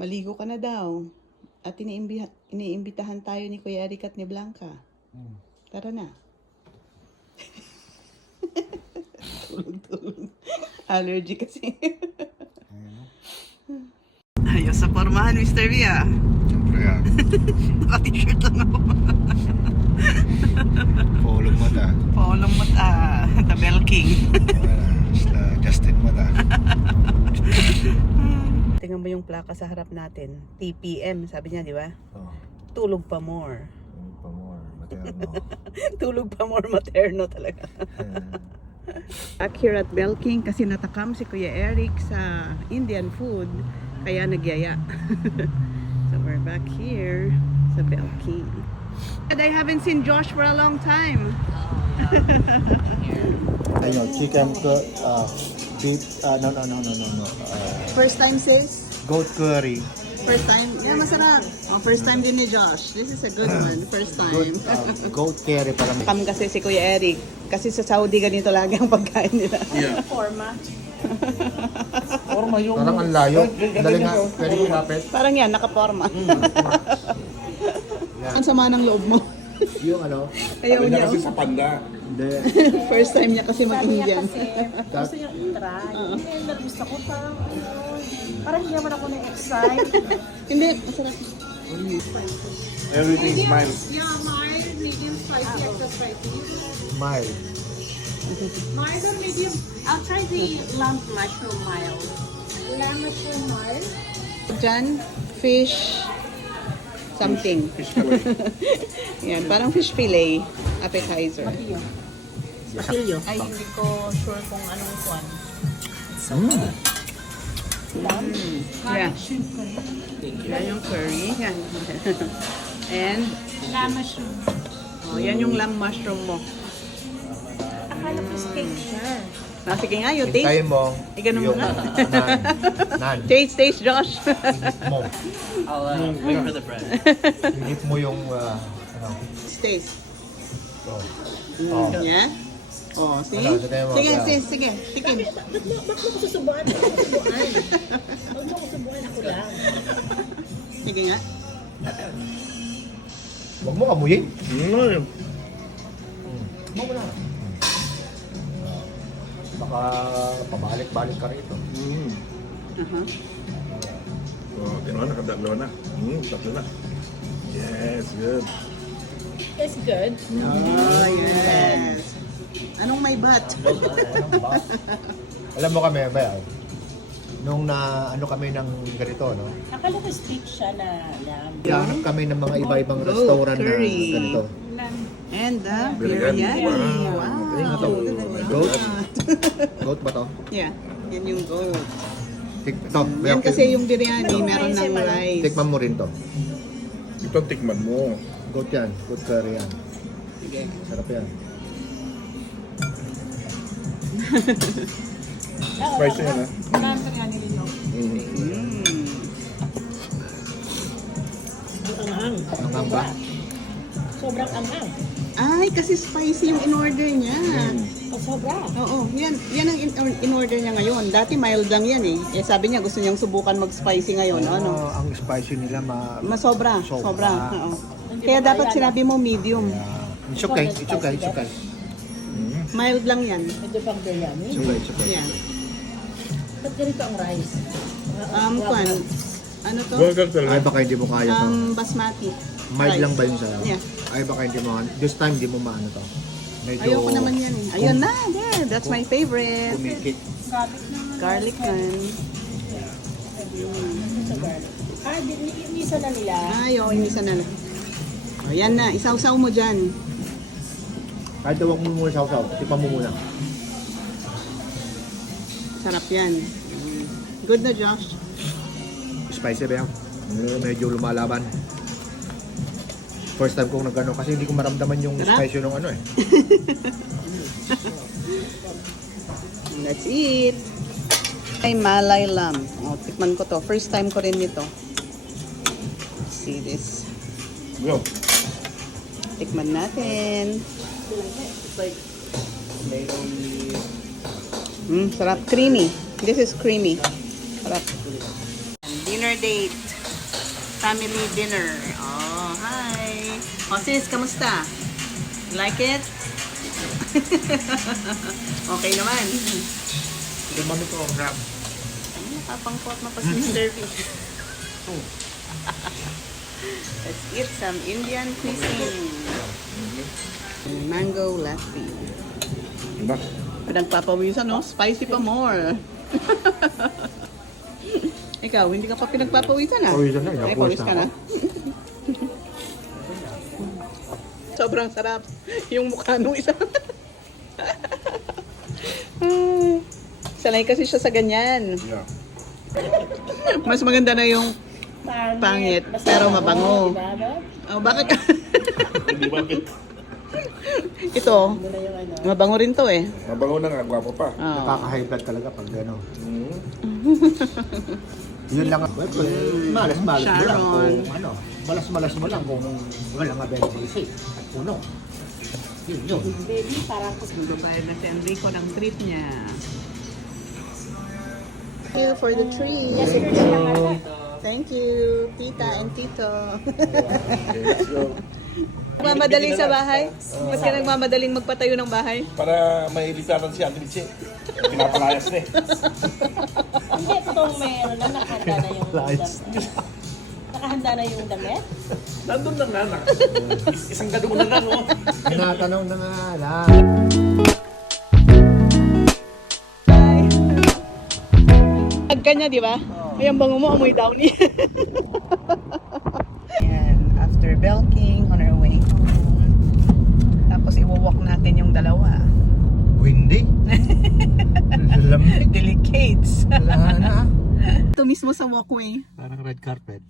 Maligo ka na daw. At iniimbitahan tayo ni Kuya Eric at ni Blanca. Tara na. Tulog-tulog. Allergy kasi. Ayos sa pormahan, Mr. V, ah. Siyempre yan. Naka-t-shirt lang ako. Paulong mata. Paulong mata. The Bell King. Justin mata. Tingnan mo yung plaka sa harap natin. TPM, sabi niya, di ba? Oh. Tulog pa more. Pamor. Materno. Tulog pa more materno talaga. Back here at Bell King kasi natakam si Kuya Eric sa Indian food. Kaya nagyaya. So we're back here sa Bell King. And I haven't seen Josh for a long time. Ayun, chicken beef, no. First time, sis? Goat curry. First time? Yeah, masarap. Oh, first time din ni Josh. This is a good one. First time. Goat curry para may... Kam kasi si Kuya Eric. Kasi sa Saudi ganito lagi ang pagkain nila. Yeah. Forma. Forma yung... Parang ang layo. Dali nga, pwede ilapit. Parang yan, nakaporma. Ang sama ng loob mo. Yung ano? Ayaw niya. Kasi sa panda. Hindi. First time niya kasi mag-Indian. Gusto niya i-try. Hindi, nervous ako. Parang hindi naman ako na-excite. Hindi, masarap. Everything smiles. Yeah, mild, medium, spicy, extra spicy. Mild. Mild or medium? I'll try the lamb mushroom mild. Lamb mushroom mild? Diyan, fish something. Fish fillet. Yan, parang fish fillet appetizer. Patilyo. Ay, hindi ko sure kung anong kwan. Yeah. Yan yung curry. Yan. And, Lamb mushroom. oh, yan yung lamb mushroom mo. Akala ko steak siya. Ah, sige nga, you Hintayin taste. mo Ganun mo yung nga. nan. Taste, Josh. Inip mo. I'll wait for the bread. Inip mo yung ano. Taste. So, Yeah? Oh, see? Ano, sige mo, Sige, yeah. sige. Tikim. Ba't mo ko susubuan? Ba't mo ko susubuan? Huwag mo ko susubuan ako lang. Sige nga. Huwag mo amuyin. Mm. Huwag mo na. Baka pabalik-balik ka rito. Mm. Uh-huh. Oh, gano'n, nakadalawa na. Tatlo na. Yes, good. It's good. Oh, yes. Anong may butt? Alam mo kami, ba, nung na ano kami ng ganito, no? Akala ko steak siya na lamb. Hanap kami ng mga iba-ibang restaurant na curry. ganito. And the Biryani. biryani. Wow. Wow. Goat? Goat ba to? Yeah, yan yung goat. Ito, Yan kasi yung biryani, meron ng rice. tikman mo rin to. Ito, tikman mo. Goat yan, goat curry yan. Sige. Sarap yan. Spicy yan, ha? Lamb biryani rin no? Mm. Ang anghang. Ang hamba. Sobrang anghang. Ay, kasi spicy yung in-order niya. Oh, sobra. Oo, yan ang in-order niya ngayon. Dati mild lang yan eh. Eh sabi niya gusto niyang subukan mag-spicy ngayon. Ano? Ang spicy nila Masobra. Sobra. Sobra. Oo. Kaya dapat sinabi mo medium. It's okay, it's okay, it's okay. Mild lang yan. Ito pang biryani. It's okay, it's okay. Yan. Ba't ganito ang rice? Kwan. Ano to? Burger Ay, talaga. baka hindi mo kaya to. Basmati. Mild rice. lang ba yun sa'yo? Yeah. Ay, baka hindi mo, this time hindi mo maano to. Medyo Ayoko naman yan eh. Ayun na, there. That's my favorite. kumikit. Garlic man. Ah, inisa na nila. Ay, oo, inisa na lang. O, yan na. Isaw-saw mo dyan. Kahit huwag mo muna sausaw, tikman mo muna. Sarap yan. Good na, Josh. Spicy ba yan? Medyo lumalaban. First time kong nagano kasi hindi ko maramdaman yung Sarap. spicy ng ano eh. Let's eat. Ay, malay lamb. O, tikman ko to. First time ko rin nito. Let's see this. Go. Tikman natin. Sarap. Creamy. This is creamy. Sarap. Dinner date. Family dinner. Oh, hi. Oh, sis, kamusta? Like it? Okay naman. Lumami ko ang ram. Ano, nakapangkot mo pa si Mr. V. Let's eat some Indian cuisine. Mango lassi. Diba? Pinagpapawisan, no? Spicy pa more. Ikaw, hindi ka pa pinagpapawisan, ah? Pawisan na, Ay, pawis pawis na ka na. Sobrang sarap. Yung mukha nung isa. Sanay kasi siya sa ganyan. Yeah. Mas maganda na yung pangit, pero mabango. Diba, no? Oh, bakit ka? Hindi ba? Ito, mabango rin to eh. Mabango na nga, gwapo pa. Oh. Nakaka-high blood talaga pag ano. Mm. Yun lang. Malas mo lang Sharon. kung ano. Malas mo lang kung walang available seat. At puno. Yun. Baby, parang Magbabayad na si Enrico ng trip niya. Thank you for the treat. Thank you, tita and tito. Okay, so, Magmamadali sa bahay? Ba't ka nagmamadaling magpatayo ng bahay? para mailitaran si Ate Michi. Pinapalayas na eh. hindi, totoong mayroon na nakahanda na yung Lights. nakahanda na yung damit. Nandun na nga na. Isang gadong na lang, oh. Tinatanong na nga lang. Pag kanya, di ba? May ang bango mo, amoy downy. And after Belking, on our way home. Tapos iwawalk natin yung dalawa. Windy. Lamig. Delicates. Wala na. Ito mismo sa walkway. Parang red carpet.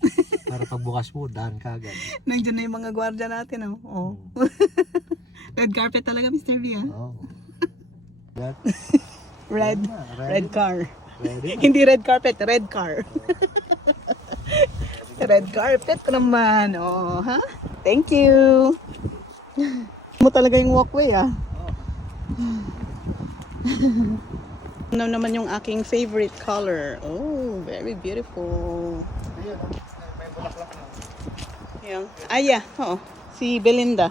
Para pagbukas mo, dahan ka agad. Nandiyan na yung mga gwardiya natin, oh. Oh. Red carpet talaga, Mr. V, ah. Oh. That, Red. Red car. ready? Hindi red carpet, red car. Red carpet naman, oh, ha? Thank you. Mo talaga yung walkway, ah. Ano naman yung aking favorite color? Oh, very beautiful. Yung, yeah, oh, si Belinda.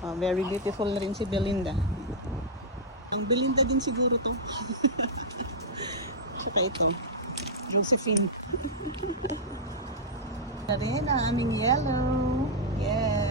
Oh, very beautiful na rin si Belinda. Ang Belinda din siguro to. Saka ito. Josephine. Na rin ang aming yellow. Yes.